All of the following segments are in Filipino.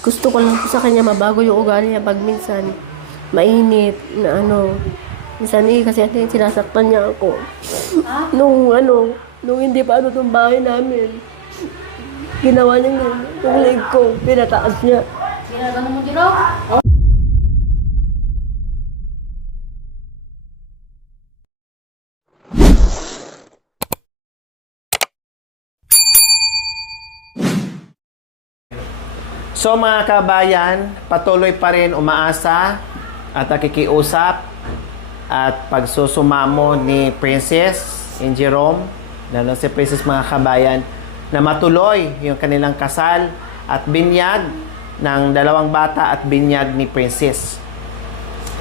Gusto ko lang po sa kanya mabago yung ugali niya pag minsan mainit na ano. Minsan kasi sinasaktan niya ako. Nung hindi pa ano itong bahay namin. Ginawa niya yung leg ko, pinataas niya. Ginagano mo, Jiro? So mga kabayan, patuloy pa rin umaasa at nakikiusap at pagsusumamo ni Princess and Jerome, lalo si Princess mga kabayan, na matuloy yung kanilang kasal at binyag ng dalawang bata at binyag ni Princess.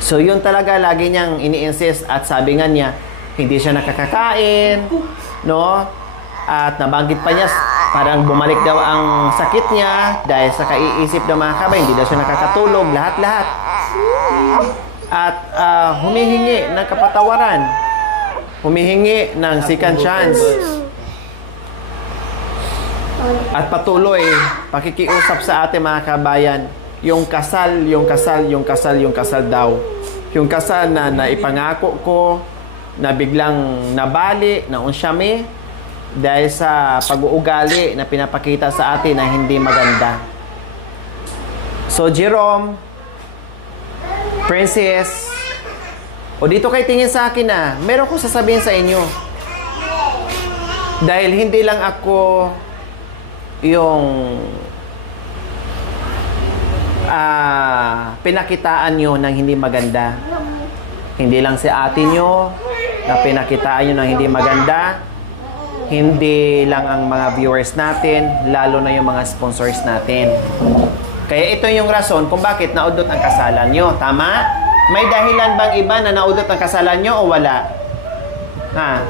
So yun talaga lagi niyang ini-insist at sabi nga niya, hindi siya nakakakain, no? At nabanggit pa niya, parang bumalik daw ang sakit niya dahil sa kaiisip ng mga kabayan, hindi daw siya nakakatulog, lahat-lahat. At humihingi ng kapatawaran, humihingi ng second chance. At patuloy, pakikiusap sa ating mga kabayan, yung kasal daw. Yung kasal na naipangako ko, na biglang nabali, na unsyami, dahil sa pag-uugali na pinapakita sa atin na hindi maganda. So, Jerome, Princess, o dito kayo tingin sa akin na, meron ko sasabihin sa inyo. Dahil hindi lang ako yung pinakitaan nyo ng hindi maganda. Hindi lang si ate nyo na pinakitaan nyo ng hindi maganda. Hindi lang ang mga viewers natin, lalo na yung mga sponsors natin. Kaya ito yung rason kung bakit naudot ang kasalan nyo. Tama? May dahilan bang iba na naudot ang kasalan nyo o wala? Ha?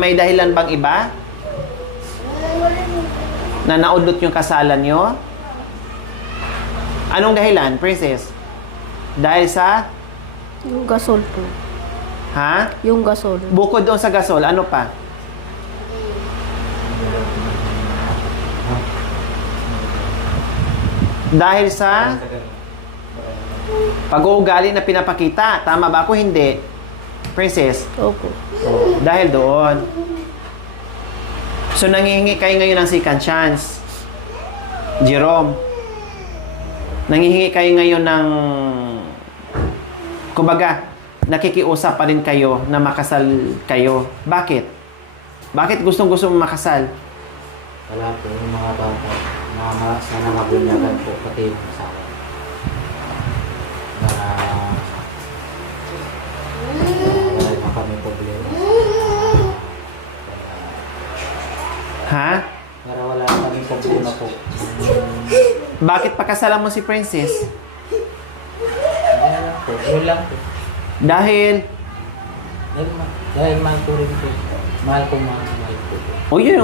May dahilan bang iba na naudot yung kasalan nyo? Anong dahilan, Princess? Dahil sa? Yung gasol po. Ha? Yung gasol. Bukod doon sa gasol, ano pa? Dahil sa pag-uugali na pinapakita. Tama ba ako? Hindi. Princess? Opo. Dahil doon. So, nangihingi kayo ngayon ng second chance. Jerome. Nangihingi kayo ngayon ng kumbaga, nakikiusap pa rin kayo na makasal kayo. Bakit? Bakit gustong-gusto mo makasal? Wala po yung mga bata na sana mabunyagan po pati yung asawa na wala na kami problema Ha? para wala na kami problema po. Bakit pakasalan mo si Princess? Yun lang po. Dahil Dahil mahal ko rin po. Mahal ko po. o yun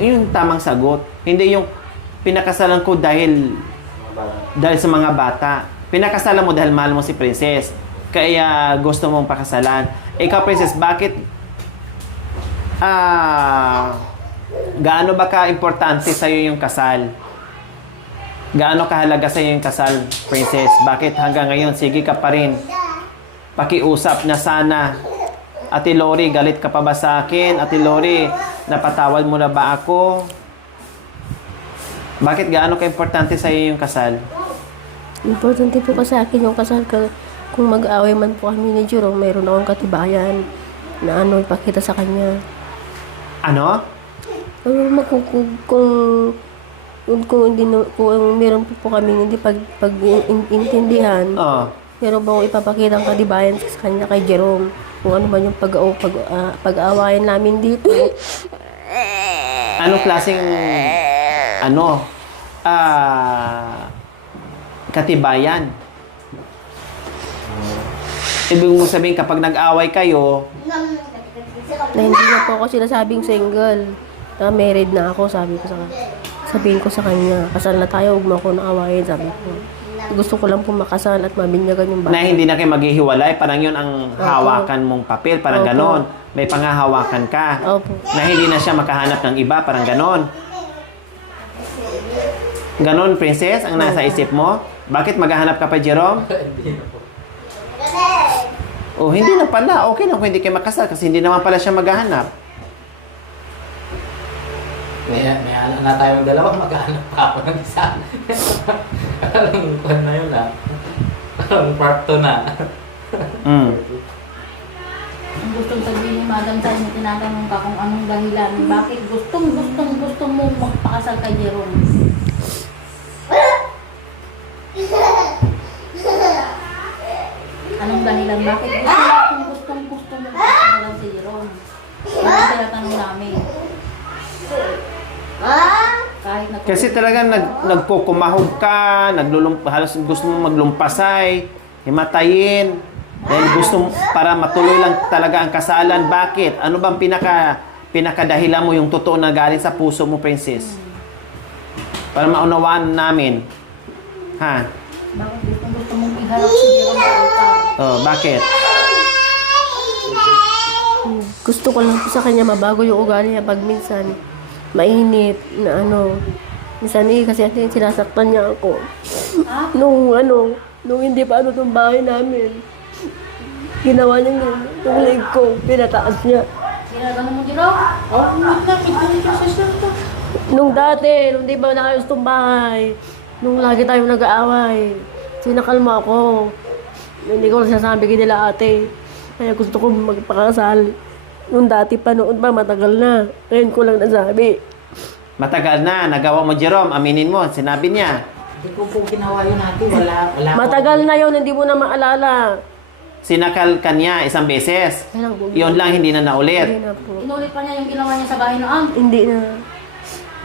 yung tamang sagot. Hindi yung pinakasalan ko dahil sa mga bata. Pinakasalan mo dahil mahal mo si Princess. Kaya gusto mong pakasalan. Ikaw, Princess, bakit gaano ba ka-importante sa'yo yung kasal? Gaano kahalaga sa'yo yung kasal, Princess? Bakit hanggang ngayon, sige ka pa rin? Pakiusap na sana. Ate Lori, galit ka pa ba sa akin? Ate Lori, napatawad mo na ba ako? Bakit gaano ka-importante sa'yo yung kasal? Importante po kasi sa akin yung kasal ka. Kung mag-away man po kami ni Jerome, mayroon akong katibayan na ipakita sa kanya. Ano? Kung meron po kami hindi pag-intindihan, meron ba akong ipapakita ang katibayan sa kanya kay Jerome? Kung ano ba yung pag-aawayan namin dito. Anong klaseng katibayan? Ibig mo sabihin kapag nag-away kayo, Na hindi na po ako sinasabing single. Na married na ako, sabihin ko sa kanya. Kasal na tayo, huwag mo ako naawayin, sabi ko. Gusto ko lang po makasal at mabinyagan yung bata. na hindi na kayo maghihiwalay, parang yun ang hawakan mong papel, parang Opo. ganon. May pangahawakan ka. Opo. Na hindi na siya makahanap ng iba, parang ganon. Ganon, Princess, ang nasa isip mo? Bakit maghahanap ka pa, Jerome? Hindi na po. Oh, hindi na pala. Okay na kung hindi kayo makasal kasi hindi naman pala siya maghahanap. May anak na tayong dalawa, maghahanap pa ako ng isa. Parang kwan na yun ah. Parang part 2 na. Mm. Ang gustong sabihin ni Madam sa inyo, tinatanong ka kung anong dahilan. Bakit gusto mo magpakasal kay Jerome? Anong dahilan? Bakit gusto mo magpakasal si Jerome? Ano ang tinatanong namin? Kahit na Kasi talagang nagkukumahog ka, halos gusto mo maglumpasay, himatayin. Dahil gusto mo, para matuloy lang talaga ang kasalan. Bakit? Ano bang pinakadahilan mo yung totoo na galing sa puso mo, Princess? Para maunawaan namin. Ha? bakit gusto mong iharap si Jerome sa altar? Oh, bakit? Gusto ko lang po sa kanya mabago yung ugali niya pag minsan mainit na minsan kasi sinasaktan niya ako. Nung hindi pa itong bahay namin, ginawa niya yung leg ko, pinataas niya. Ginagano mo, Jerome? Oo, nakit ka nito sa shelter. Nung dati, nung di ba nakayos itong bahay, nung lagi tayong nag-aaway, sinakalma ako. Hindi ko nasasabi nila ate. Kaya gusto ko magpakasal. Nung dati pa noon pa, matagal na. Ngayon ko lang nasabi. Matagal na, nagawa mo, Jerome, aminin mo, sinabi niya. Hindi ko po ginawa yun natin. Wala Matagal na yun, hindi mo na maalala. Sinakal ka niya isang beses. Kaya lang po. Yun lang, hindi na Hindi naulit. na po. Inulit pa niya yung ginawa niya sa bahay noon. Hindi na.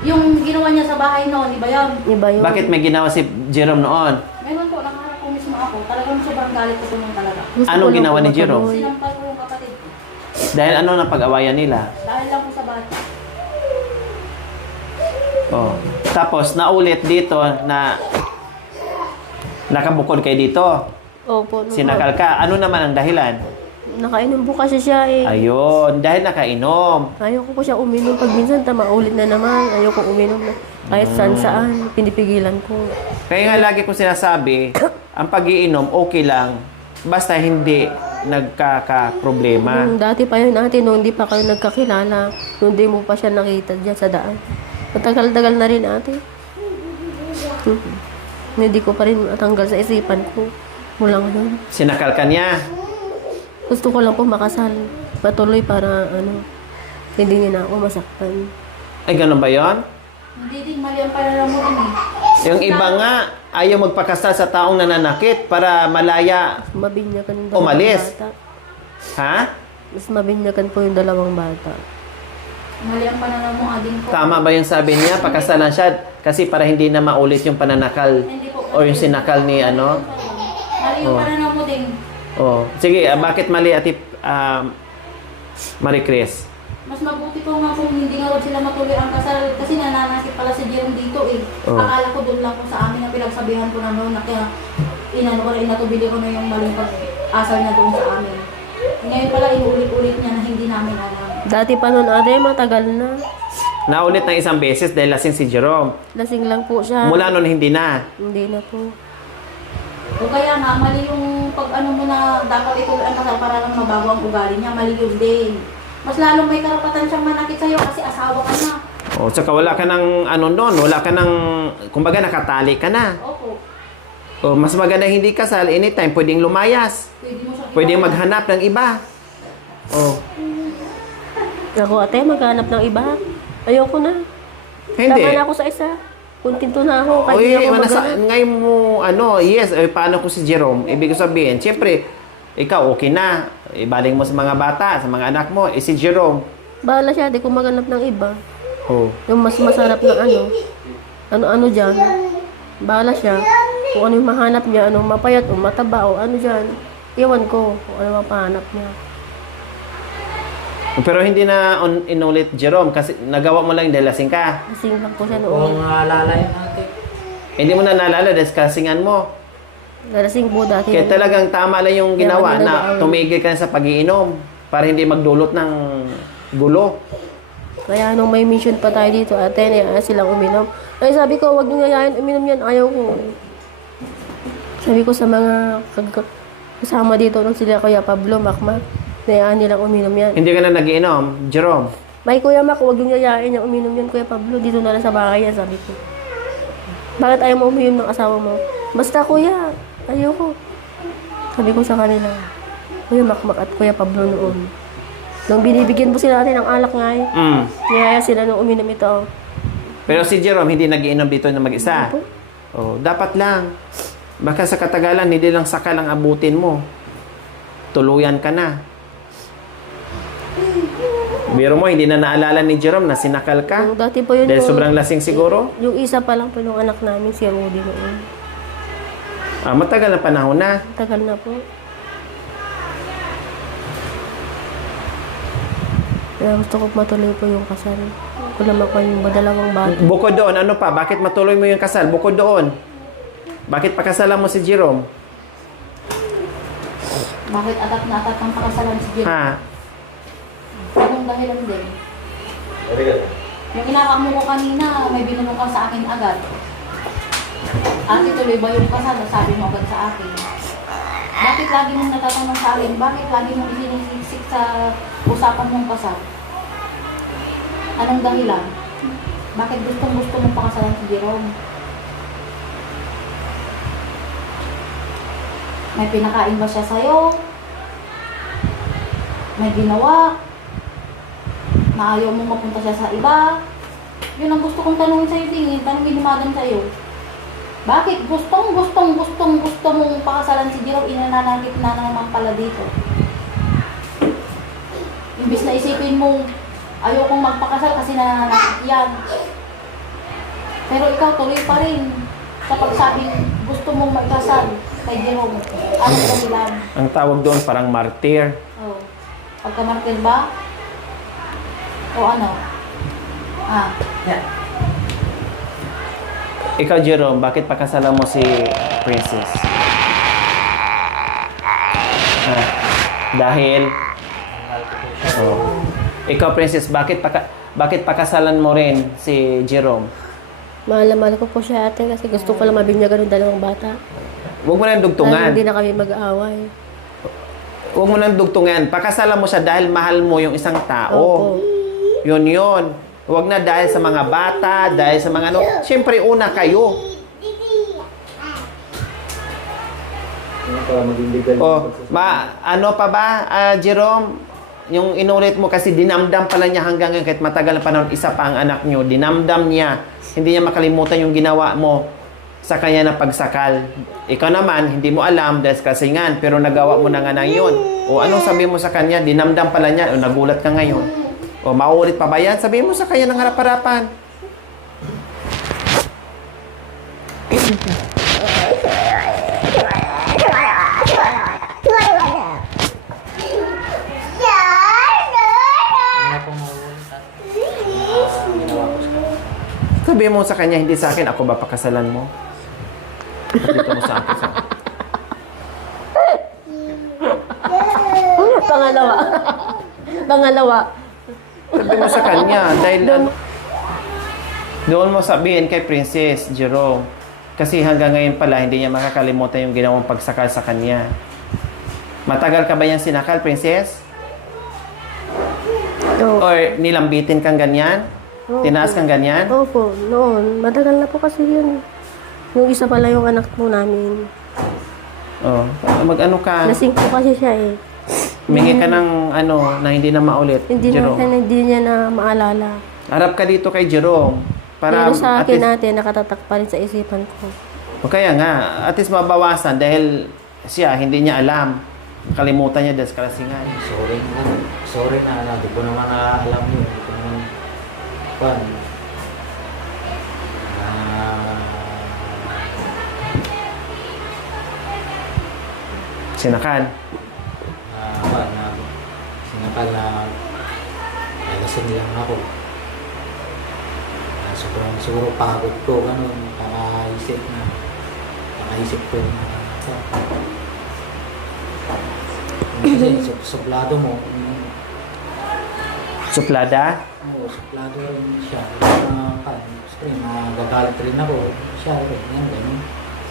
Yung ginawa niya sa bahay noon, iba yan. Iba yun. Bakit may ginawa si Jerome noon? Ngayon po, nakaharap ko mismo ako. Talagang sobrang galit ko nung talaga. Gusto Anong ko lang ginawa po ni Jerome? matuloy. Sinampal ko yung kapatid ko. Dahil ano na pag-awayan nila? Dahil lang po sa bata. Oh. Tapos, naulit dito na nakabukod kayo dito. Opo. Sinakal ka. Ano naman ang dahilan? Nakainom po kasi siya eh. Ayun, dahil nakainom. Ayaw ko po siya uminom. Pag minsan maulit na naman. Ayaw ko uminom na. Kahit saan, pinipigilan ko. Kaya nga lagi ko sinasabi, ang pag-iinom, okay lang. Basta hindi nagkaka-problema. Dati pa yun ate, nung hindi pa kayo nagkakilala. Nung di mo pa siya nakita dyan sa daan. Matagal-tagal na rin ate. Hindi ko pa rin matanggal sa isipan ko. Mula ngayon. Sinakal ka niya. Gusto ko lang po makasal. Patuloy para hindi niya na ako masaktan. Ay, ganun ba yon? Hindi din, mali ang pananaw mo din eh. Yung iba nga, ayaw magpakasal sa taong nananakit para malaya. Mabinyakan yung dalawang Umalis. bata. Ha? Mas mabinyakan po yung dalawang bata. Mali ang pananaw mo, ading ko. Tama ba yung sabi niya? Pakasalan siya kasi para hindi na maulit yung pananakal Hindi po. o yung sinakal ni ano. Mali yung Oh. pananaw mo din. Oh, sige, bakit mali ati Marie Chris? Mas mabuti po nga kung hindi nga sila matuloy ang kasal kasi nananakit pala si Jerome dito eh. Oh. Akala ko doon lang po sa amin na pinagsabihan ko na noon na kaya inatubili ko na yung maling pag-asal niya doon sa amin. Ngayon pala inuulit-ulit niya na hindi namin alam. Dati pa nun ate, matagal na. Naulit ng isang beses dahil lasing si Jerome. Lasing lang po siya. Mula noon hindi na. Hindi na po. O kaya nga, mali yung pag-ano mo na dapat ituloy ang kasal para lang mabago ang ugali niya, mali yun din. Mas lalong may karapatan siyang manakit sa'yo kasi asawa ka na. Oh, saka wala ka ng noon, wala ka ng kumbaga nakatali ka na. Opo. Oh, mas maganda hindi kasal, anytime pwedeng lumayas. Pwede mo siya Pwedeng maghanap ng iba. Oh, Ako ate, maghanap ng iba. Ayoko na. hindi. Tama na ako sa isa. Kuntinto na ako. Kahit Oy, hindi ako maghanap. ngayon mo, yes, paano ko si Jerome? Ibig sabihin, siyempre, ikaw okay na. Ibaling mo sa mga bata, sa mga anak mo. Si Jerome, Bahala siya, di ko maghanap ng iba. oh, Yung mas masarap na ano dyan. Bahala siya. Kung ano yung mahanap niya, mapayat o mataba o ano dyan. Iwan ko kung ano mapahanap niya. pero hindi na inulit Jerome kasi nagawa mo lang dahil lasing ka. Kasing lang po siya Kung noon. naalala yun natin. Hindi mo na naalala dahil kasingan mo. Nalasing po dati. Kaya talagang tama lang yung Kaya ginawa hindi na nag-aaway. tumigil ka na sa pag-iinom para hindi magdulot ng gulo. Kaya nung may mission pa tayo dito, ate, silang uminom. Ay sabi ko, wag nyo yayain, uminom yan, ayaw ko. Sabi ko sa mga kasama dito, nung sila Kuya Pablo, Makma, nayaan nilang uminom yan. Hindi ka na nagiinom, Jerome. May Kuya Mak, wag nyo yayain yung uminom yan, Kuya Pablo, dito na lang sa bahay yan, sabi ko. Bakit ayaw mo uminom ng asawa mo? Basta Kuya, ayaw ko. Sabi ko sa kanila, Kuya Makmak at Kuya Pablo noon. Nung binibigyan po sila natin ng alak nga eh. Niyaya sila nung uminom ito. Pero si Jerome, hindi nagiinom dito na mag-isa. Opo. Oh, dapat lang. Baka sa katagalan, hindi lang sakal ang abutin mo. Tuluyan ka na. Biro mo, hindi na naalala ni Jerome na sinakal ka? Yung dati po yun Dahil yung- sobrang lasing siguro? Yung isa pa lang po yung anak namin, si Rudy noon. Matagal na panahon na. Tagal na po. Kaya gusto ko matuloy po yung kasal. Ko naman ko yung dalawang bata. Bukod doon, ano pa? Bakit matuloy mo yung kasal? Bukod doon. Bakit pakasalan mo si Jerome? Bakit atat na atat ang pakasalan si Jim? Ha? Anong dahilan din? Yung inakak mo ko kanina, may binunong ka sa akin agad. Ate, tuloy ba yung kasal? Sabi mo agad sa akin. Bakit lagi mong natatanong sa akin? Bakit lagi mong isinisiksik sa usapan mong kasal? Anong dahilan? Bakit gustong-gusto mong pakasalan si Jerome? May pinakain ba siya sa'yo? May ginawa? Na ayaw mong mapunta siya sa iba? Yun ang gusto kong tanungin sa'yo, tingin. Tanungin ni Madam sa'yo. Bakit gusto mong pakasalan si Jerome? Inananakit na naman pala dito. Imbis na isipin mong ayaw kong magpakasal kasi nananakit yan. Pero ikaw tuloy pa rin sa pagsabing gusto mong magkasal kay Jerome. Anong dahilan? Ang tawag doon parang martyr. Oh. Pagkamartir ba? O ano? Ikaw, Jerome, bakit pakasalan mo si Princess? Dahil... Oh. Ikaw, Princess, bakit pakasalan mo rin si Jerome? Mahal na mahal ko po siya ate kasi gusto ko lang mabinyagan ng dalawang bata. Huwag mo nang Dahil dugtungan. hindi na kami mag-aaway. Huwag mo nang dugtungan. Pakasalan mo siya dahil mahal mo yung isang tao. Opo. Yun. Huwag na dahil sa mga bata, dahil sa mga ano. Siyempre, una kayo. Ano pa ba, Jerome? Yung inulit mo kasi dinamdam pala niya hanggang ngayon kahit matagal na panahon, isa pa ang anak niyo. Dinamdam niya. Hindi niya makalimutan yung ginawa mo sa kanya na pagsakal. Ikaw naman, hindi mo alam dahil kasingan, pero nagawa mo na nga na yun. O anong sabi mo sa kanya? Dinamdam pala niya. O nagulat ka ngayon. O mauulit pa ba yan? Sabihin mo sa kanya ng harap-harapan. Sabihin mo sa kanya, hindi sa akin, ako ba pakasalan mo? Dito mo sa akin. Pangalawa. Sabi mo sa kanya, dahil doon mo sabihin kay Princess Jerome. Kasi hanggang ngayon pala, hindi niya makakalimutan yung ginawang pagsakal sa kanya. Matagal ka ba yung sinakal, Princess? Opo. Or nilambitin kang ganyan? Tinaas kang ganyan? Opo, noon. Matagal na po kasi yun. Yung isa pala yung anak po namin. Oh, mag-ano ka? Lasing po kasi siya eh. Mingi ka ng ano, na hindi na maulit, Hindi niya na maalala. Harap ka dito kay Jerome. Para Pero sa at akin least- natin, nakatatak pa rin sa isipan ko. O kaya nga, at least mabawasan dahil siya, hindi niya alam. Kalimutan niya dahil sa kalasingan. Sorry na, di ko naman alam yun. Di ko naman, Sinakan. sinakal na lasing lang ako. Siguro pagod ko, kakaisip ko na kasi sublado mo, Suplada? Oo, suplado rin siya. Siyempre, nagagalit rin ako. Siya rin, yan, ganyan.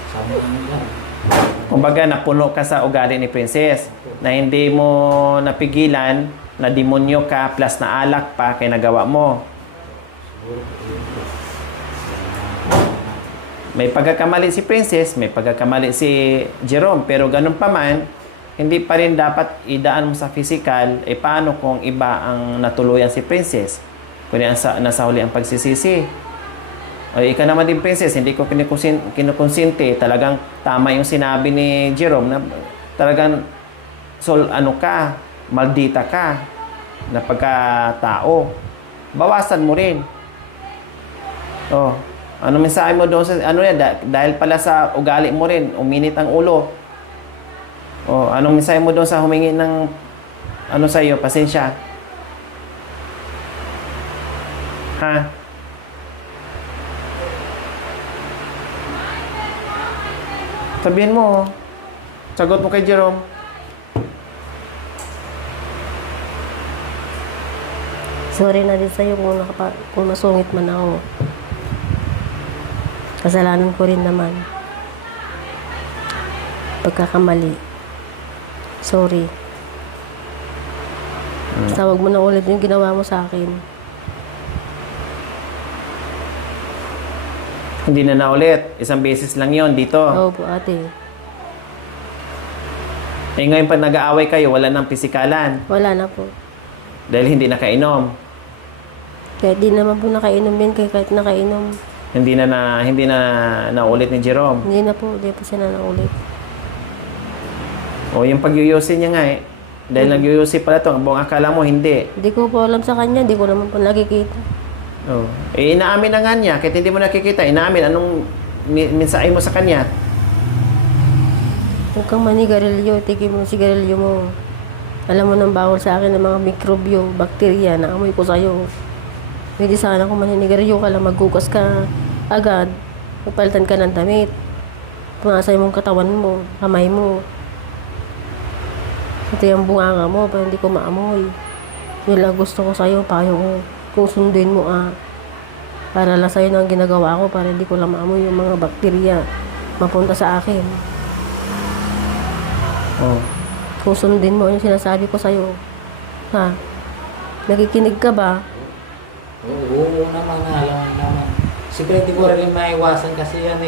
Sabi ko niya. Kumbaga, napuno ka sa ugali ni Princess na hindi mo napigilan na demonyo ka plus na alak pa kaya nagawa mo. Siguro, May pagkakamali si Princess, may pagkakamali si Jerome, pero ganun pa man, hindi pa rin dapat idaan mo sa physical, paano kung iba ang natuluyan si Princess? Kung nasa huli ang pagsisisi. O ikaw naman din, Princess, hindi ko kinukonsente. Talagang tama yung sinabi ni Jerome na talagang maldita ka na pagkatao. Bawasan mo rin. Oh, ano mensahe mo doon sa dahil pala sa ugali mo rin, uminit ang ulo. Oh, anong mensahe mo doon sa humingi ng sa iyo, pasensya? Ha? Sabihin mo. Sagot mo kay Jerome. Sorry na din sa'yo kung masungit man ako. Kasalanan ko rin naman. Pagkakamali. Sorry. Basta wag mo na ulit yung ginawa mo sa akin. Hindi na naulit. Isang beses lang yon dito. Oo po, ate. Ngayon pag nag-aaway kayo, wala nang pisikalan. Wala na po. Dahil hindi nakainom. Kahit di naman po nakainom yan, kahit nakainom. Hindi na naulit ni Jerome. Hindi po siya na naulit. O yung pagyuyusin niya nga Dahil nagyuyusi pala ito. Ang buong akala mo, hindi. Hindi ko po alam sa kanya, hindi ko naman po nakikita. Oh. Inaamin na nga niya. Kahit hindi mo nakikita, inaamin. Anong mensahe mo sa kanya? Huwag kang manigarilyo, tikim mo sigarilyo mo. Alam mo nang bawal sa akin ng mga mikrobyo, bakterya na amoy ko sa'yo. Pwede sana kung maninigarilyo ka lang, maghugas ka agad. Magpalitan ka ng damit. Pumasay mong katawan mo, kamay mo. Ito yung bunganga mo, pero hindi ko maamoy. Yun lang gusto ko sa'yo, payo ko. Kung sunduin mo para lang sa'yo na ang ginagawa ko, para hindi ko lang maamoy yung mga bakterya mapunta sa akin. Oh. Kung sundin mo yung sinasabi ko sa'yo. Ha? Nakikinig ka ba? Oo naman, alam naman. Siyempre, hindi ko rin maiwasan kasi yan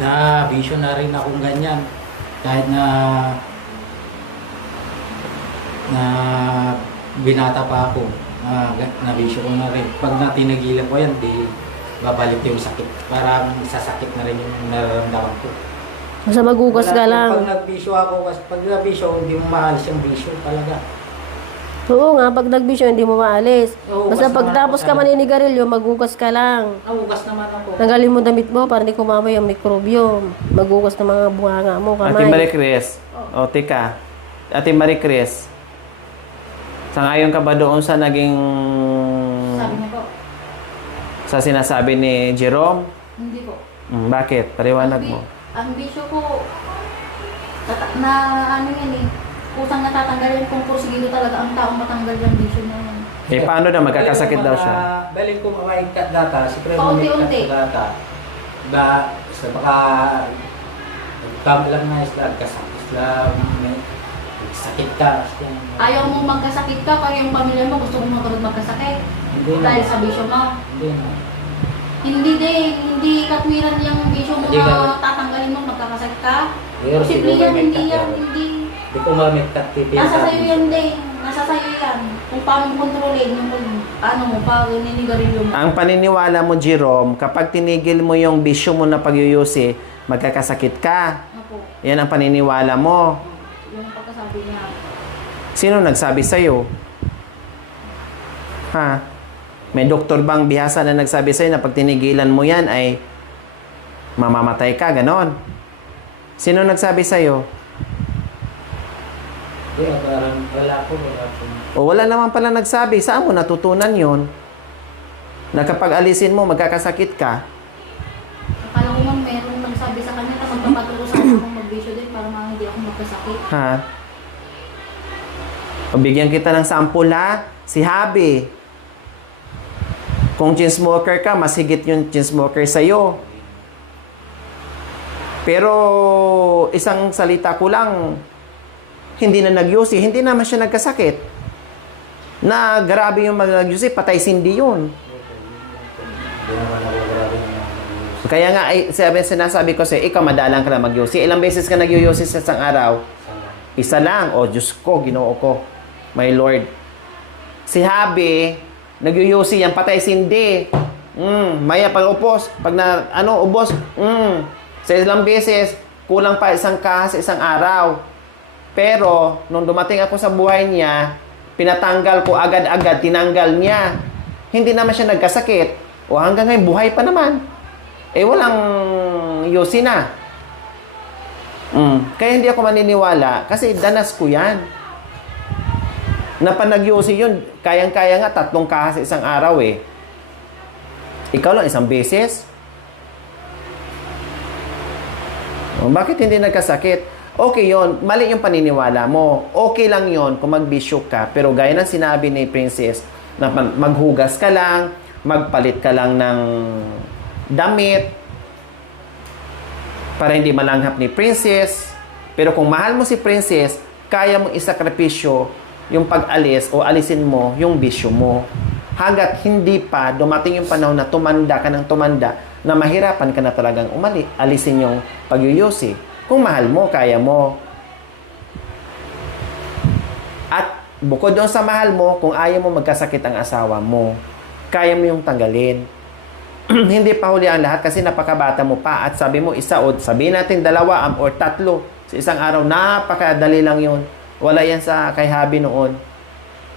na vision na rin akong ganyan. Kahit na binata pa ako, na vision ko na rin. Pag natinagilan ko yan, di babalik yung sakit. Parang sasakit na rin yung nararamdaman ko. Basta maghugas ka lang. Pag nag-vision ako, pag nag-vision, hindi mo maalis yung vision talaga. Oo nga, pag nag-vision, hindi mo maalis. Oo, Basta hugas pagtapos naman ka ako. maninigarilyo, maghugas ka lang. Nahugas naman ako. Tanggalin mo damit mo para hindi kumamoy ang mikrobyo. Maghugas ng mga bunganga mo, Ate kamay. Marie Chris. O, teka. Ate Marie Chris. Sangayon ka ba doon sa naging... Sabi niya po, sa sinasabi ni Jerome? hindi po. Bakit? Paliwanag mo. Ang bisyo ko, kusang natatanggal yan kung porsigido talaga ang taong matanggal yung bisyo na yan. Paano na? Magkakasakit daw siya. Dahil kung maikat data, siyempre Paunti-unti. data. Baka kami lang na isla, may sakit ka. Ayaw mo magkasakit ka, pero yung pamilya mo gusto mo magkasakit. Hindi Dahil na. sa bisyo mo. Hindi na. Hindi katwiran yung bisyo mo Hindi na ka- tatanggalin mo, magkakasakit ka. Pero Posible siguro yan, may hindi cut yan, yan. hindi. Hindi ko mamikat TV. Nasa sa'yo yan, Dave. Nasa sa'yo yan. Kung paano mo kontrolin yung pag ninigarilyo mo. Ang paniniwala mo, Jerome, kapag tinigil mo yung bisyo mo na pagyuyusi, magkakasakit ka. Ako, Yan ang paniniwala mo. yung pagkasabi niya. Sino nagsabi sa'yo? Ha? May doktor bang bihasa na nagsabi sa'yo na pag tinigilan mo yan ay mamamatay ka, ganon? Sino nagsabi sa'yo? Kaya parang wala ko. O wala naman pala nagsabi. Saan mo natutunan yon? Na kapag alisin mo, magkakasakit ka. Akala ko man meron nagsabi sa kanya na magpapaturo sa akin kung mag-bisyo din para hindi ako magkasakit. Ha? O bigyan kita ng sample ha? Si Habi, kung chain smoker ka, mas higit yung chain smoker sa'yo. Pero isang salita ko lang, hindi na nagyusi, hindi naman siya nagkasakit. Na grabe yung nagyusi, patay sindi yun. Hindi naman ako grabe yung mag-use. Kaya nga, sinasabi ko sa'yo, ikaw madalang ka na magyusi. Ilang beses ka nagyusi sa isang araw? Isa lang. O, Diyos ko, Ginoo ko. My Lord. Si Habi, nagyuyusi yan, patay sindi. Maya pag upos, pag na, ubos, sa ilang beses, kulang pa isang kahas sa isang araw. Pero, nung dumating ako sa buhay niya, pinatanggal ko agad-agad, tinanggal niya. Hindi naman siya nagkasakit. O hanggang ngayon, buhay pa naman. Walang yusi na. Kaya hindi ako maniniwala kasi danas ko yan. Na panagyusi yun, kayang-kaya nga 3 kahas sa isang araw eh. Ikaw lang isang beses. Bakit hindi nagkasakit? Okay yon, mali yung paniniwala mo. Okay lang yon kung magbisyo ka. Pero gaya ng sinabi ni Princess, na maghugas ka lang, magpalit ka lang ng damit, para hindi malanghap ni Princess. Pero kung mahal mo si Princess, kaya mong isakripisyo yung pag-alis o alisin mo yung bisyo mo. Hanggat hindi pa dumating yung panahon na tumanda ka ng tumanda, na mahirapan ka na talagang alisin yung pagyuyusi. Kung mahal mo, kaya mo. At bukod doon sa mahal mo, kung ayaw mo magkasakit ang asawa mo, kaya mo yung tanggalin. Hindi pa huli ang lahat kasi napakabata mo pa at sabi mo isa o sabihin natin 2 or 3 sa isang araw, napakadali lang yun. Wala yan sa kay Habi noon.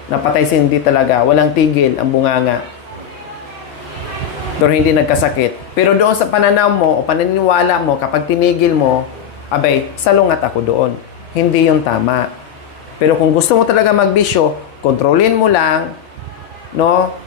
Napatay sindi talaga. Walang tigil ang bunganga. Pero hindi nagkasakit. Pero doon sa pananaw mo o paniniwala mo, kapag tinigil mo, abay, salungat ako doon. Hindi yung tama. Pero kung gusto mo talaga magbisyo, kontrolin mo lang, no?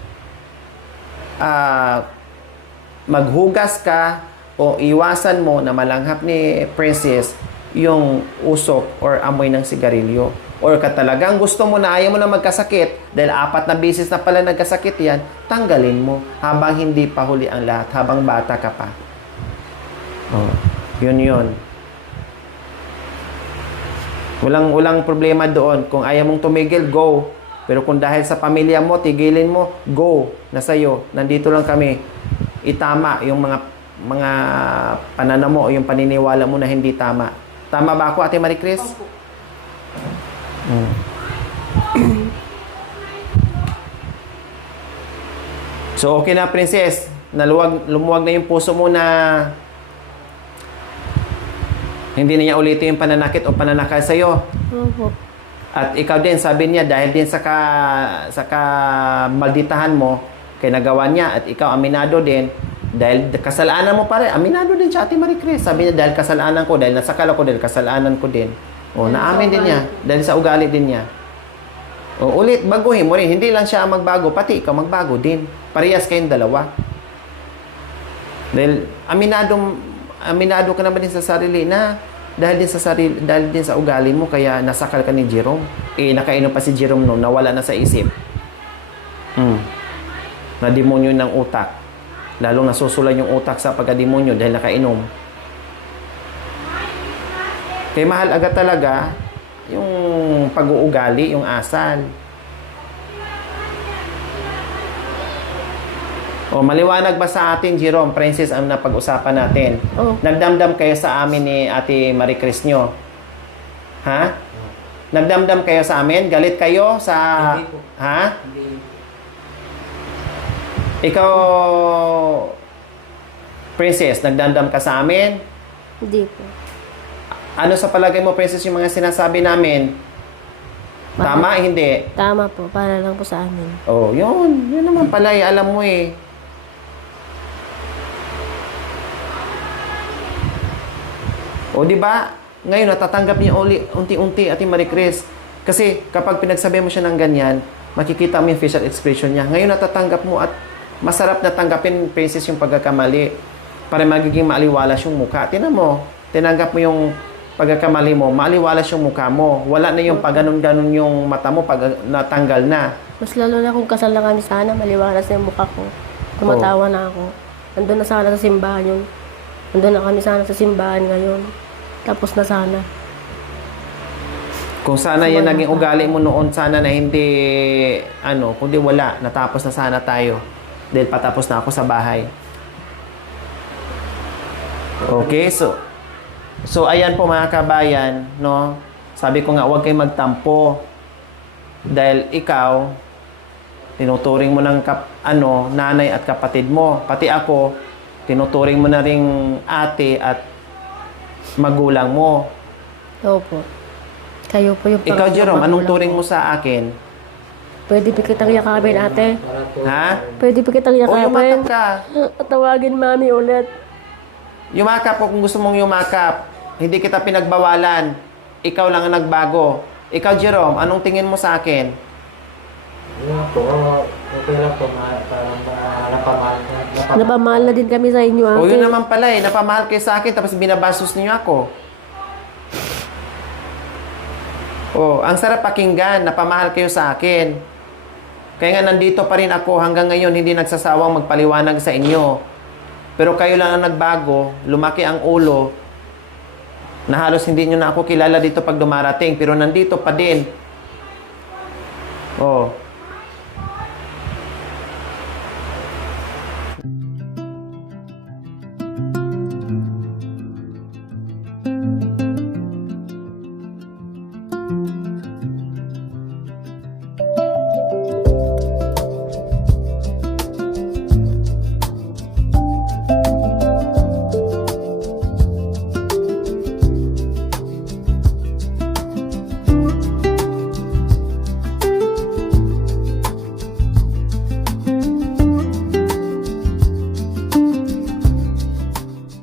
Maghugas ka o iwasan mo na malanghap ni Princess yung usok or amoy ng sigarilyo. Or ka talagang gusto mo na ayaw mo na magkasakit dahil 4 na beses na pala nagkasakit yan, tanggalin mo habang hindi pa huli ang lahat, habang bata ka pa. Yun. Walang problema doon. Kung ayaw mong tumigil, go. Pero kung dahil sa pamilya mo, tigilin mo, go. Nasa iyo. Nandito lang kami. Itama yung mga pananaw mo o yung paniniwala mo na hindi tama. Tama ba ako, Ate Marie Chris? So, okay na, Princess. Lumuwag na yung puso mo na hindi na niya ulitin yung pananakit o pananakal sa'yo. Opo. At ikaw din, sabi niya, dahil din sa malditahan mo, kay nagawa niya, at ikaw aminado din, dahil kasalanan mo pare, aminado din siya, Ate Marie Chris. Sabi niya, dahil kasalanan ko, dahil nasakal ako, dahil kasalanan ko din. Naamin din niya, dahil sa ugali din niya. Ulit, baguhin mo rin. Hindi lang siya magbago, pati ikaw magbago din. Parehas kayong dalawa. Dahil aminado ka naman din sa sarili na dahil din sa ugali mo kaya nasakal ka ni Jerome. Nakainom pa si Jerome noon, nawala na sa isip. Na demonyo ng utak. Lalong nasusulan yung utak sa pagka-demonyo dahil nakainom. Kaya mahal agad talaga yung pag-uugali, yung asal. Maliwanag ba sa atin, Jerome, Princess, ang napag-usapan natin? Nagdamdam kayo sa amin ni Ate Marie Chris nyo? Ha? Nagdamdam kayo sa amin? Galit kayo sa... Hindi po. Ha? Hindi. Ikaw, Princess, nagdamdam ka sa amin? Hindi po. Ano sa palagay mo, Princess, yung mga sinasabi namin? Tama, hindi? Tama po. Para lang po sa amin. Yun. Yun naman pala, alam mo eh. Di ba? Ngayon, natatanggap niya unti-unti, Ate Marie Chris. Kasi kapag pinagsabi mo siya ng ganyan, makikita mo yung facial expression niya. Ngayon, natatanggap mo at masarap na tanggapin, Princess, yung pagkakamali para magiging maaliwalas yung mukha. Tinan mo, tinanggap mo yung pagkakamali mo, maaliwalas yung mukha mo. Wala na yung pag ganun yung mata mo pag natanggal na. Mas lalo na kung kasal na kami sana, maliwalas na yung mukha ko. Tumatawa na ako. Andun na sana sa simbahan yun. Andun na kami sana sa simbahan ngayon. Tapos na sana. Kung sana yan naging ugali mo noon, sana na hindi, kundi wala, natapos na sana tayo. Dahil patapos na ako sa bahay. Okay, so ayan po mga kabayan, no? Sabi ko nga, huwag kayong magtampo. Dahil ikaw, tinuturing mo ng nanay at kapatid mo. Pati ako, tinuturing mo na ring ate at magulang mo. Opo. Kayo po yung Ikaw, Jerome, anong turing mo sa akin? Pwede pa kitang yakapin, ate. Ha? Pwede pa kitang O yakapin. yumakap ka. Tawagin mami ulit. Yumakap kung gusto mong yumakap. Hindi kita pinagbawalan. Ikaw lang ang nagbago. Ikaw, Jerome, anong tingin mo sa akin? Yun po, okay lang po, parang napamahal. Napamahal na din kami sa inyo, ate. O yun naman pala eh, napamahal kayo sa akin tapos binabastos niyo ako. Oh, ang sarap pakinggan, napamahal kayo sa akin. Kaya nga nandito pa rin ako hanggang ngayon, hindi nagsasawang magpaliwanag sa inyo. Pero kayo lang ang nagbago, lumaki ang ulo, na halos hindi nyo na ako kilala dito pag dumarating, pero nandito pa din. Oh,